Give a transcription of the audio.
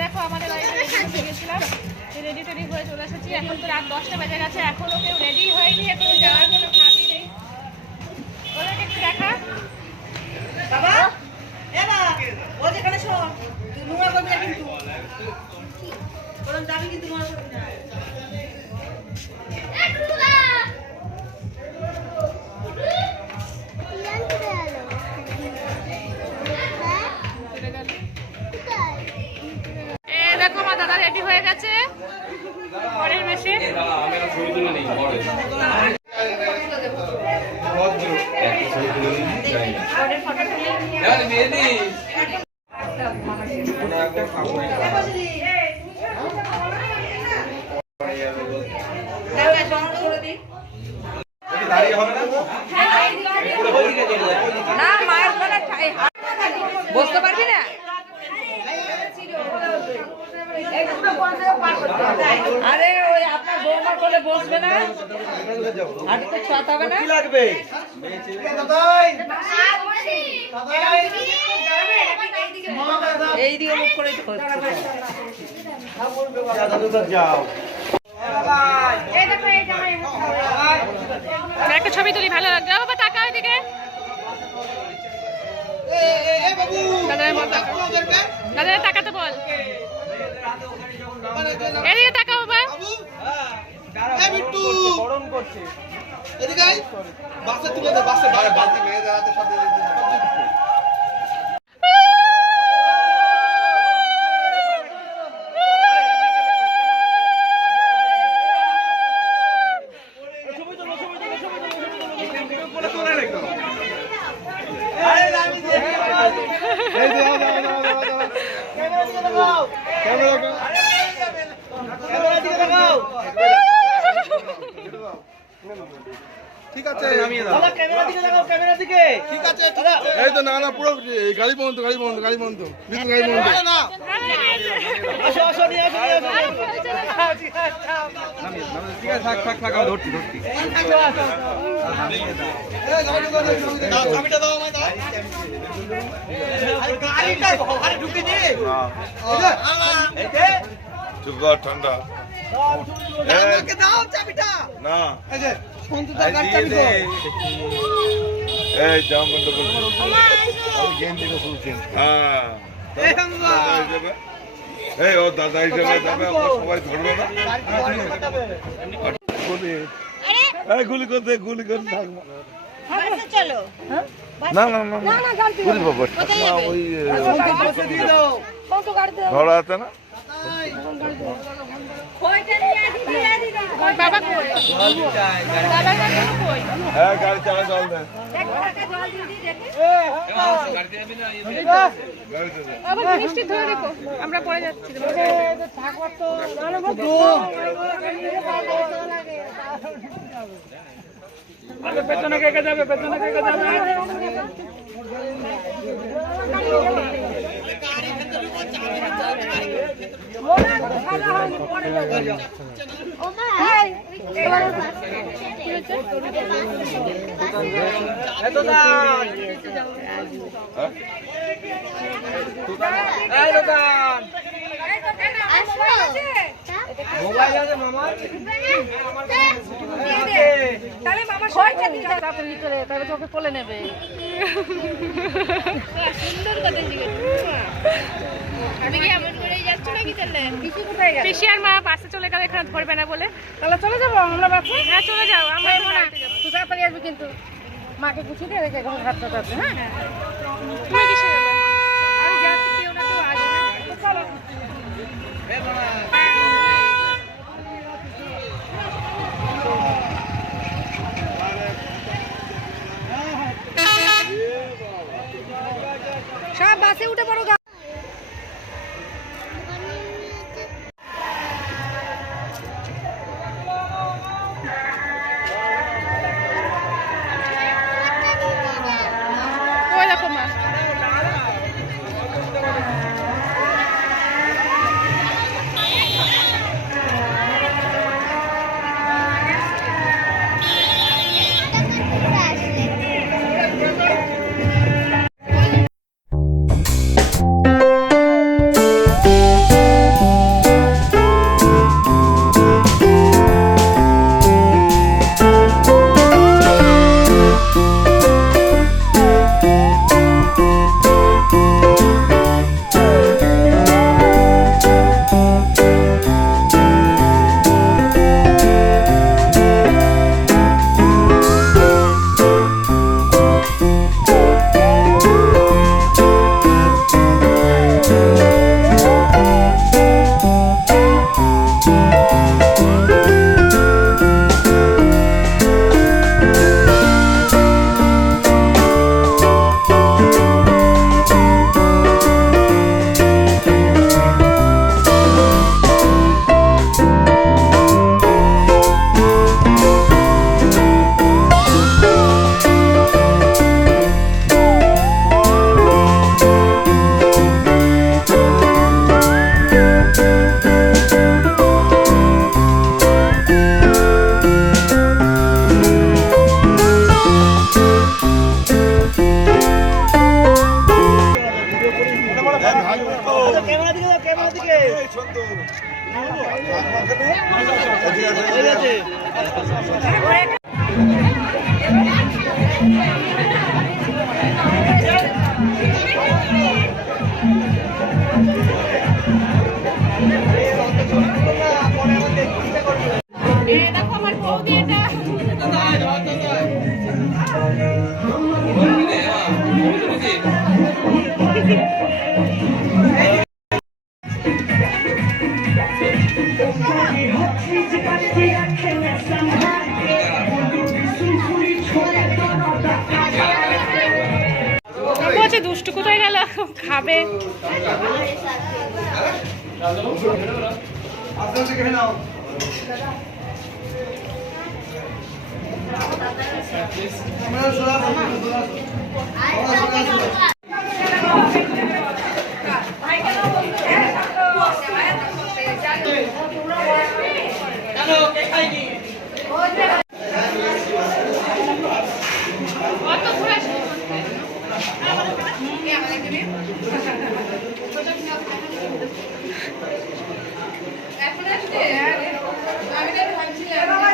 দেখো আমাদের গেছিলাম, রেডি টেডি হয়ে চলে এসেছি। এখন তো রাত 10টা বেজে গেছে, এখনো কেউ রেডি হয়নি, এখনো যাওয়ার কোনো ভাবই নেই। ওদেরকে একটু দেখা বাবা, ও যেখানে নোংরা করবি না কিন্তু, বরং যাবি কিন্তু নোংরা করবি না। দেখো আমার দাদা রেডি হয়ে গেছে পরের মেশে। না মায়ের বসতে পারবি না, আরে ওই আপনার বৌমা কোলে বসবে না, হাঁটুতে ছাত হবে না, লাগবে এই দিকে মুখ করে যাও। একটা ছবি তুলি, ভালো লাগবে বাবা, টাকা ওইদিকে দাদা টাকাতে বল, এদিকে টাকা বাবা, গরম করছে এদিকে বাসে তুলে দে, বাসে বালতি মেয়ে দাঁড়াতে সাথে ঠিক আছে, ক্যামেরা দিকে লাগাও, ক্যামেরা দিকে ঠিক আছে, এই তো না না পুরো গাড়ি পর্যন্ত গাড়ি পর্যন্ত গাড়ি পর্যন্ত বিদ্যুৎ গাড়ি পর্যন্ত না, আসো আসো নিয়ে আসো নিয়ে আসো, ঠিক আছে থাক থাক থাক, ধরতি ধরতি, চাবিটা দাও আমায়, দাও গাড়িটা ঘরে ঢুকে দে, এই চুপ কর, ঠান্ডা আমাকে দাও চাবিটা, না এই যে সন্তুদার গাড়ি চাবি দাও, এই জাম বন্ধ করো, আমি গেম দিতে শুনছি, হ্যাঁ এই হামদা এই ও দাদা হিসেবে যাবে, আমরা সবাই ধরবে না, এই গুলি করতে গুলি করতে থাকবো, বাসে চলো, না না না না না গুলি বাবা, না ওই দিয়ে দাও, কত গাড়ি দাও, ধরা আছে না কয়টা নিয়ে দি বাবা, কই বাবা কই, হ্যাঁ গাড়ি চালা জল দে, এক টাকা জল দিয়ে দি দেখে, গাড়ি দেবি না, গাড়ি দে বাবা, মিষ্টি ধরে দেখো, আমরা পড়ে যাচ্ছি, থাকবার তো ভালো মতো আরে পেছনে কে যাবে, পেছনে কে যাবে, মোবাইল আছে মামা, তাহলে মামা সরটা দিয়ে দাও তাড়াতাড়ি করে, তাহলে তোকে কোলে নেবে, সুন্দর কথা জিজ্ঞেস, আমি কি এমন করেই যাচ্ছ নাকি, তাহলে পিসি কোথায় গেল, পিসি আর মা বাসে চলে গেল, এখানে ধরবে না বলে, তাহলে চলে যাবো আমরা বাসে, হ্যাঁ চলে যাও, আমরা তুই তাড়াতাড়ি আসবি কিন্তু, মাকে গুছিয়ে দিয়ে রেখে এখন ঘাটটা যাবে, হ্যাঁ তুমি কিসে যাবে, আমি যাচ্ছি, কেউ না কেউ আসবে, চলো সব বাসে উঠে পড়ো, ওই দেখো মা, দেখো আমার বৌদি এটা বলছে দুষ্টু কোথায় গেল খাবে এখন আসছে আমি তো ভাবছিলাম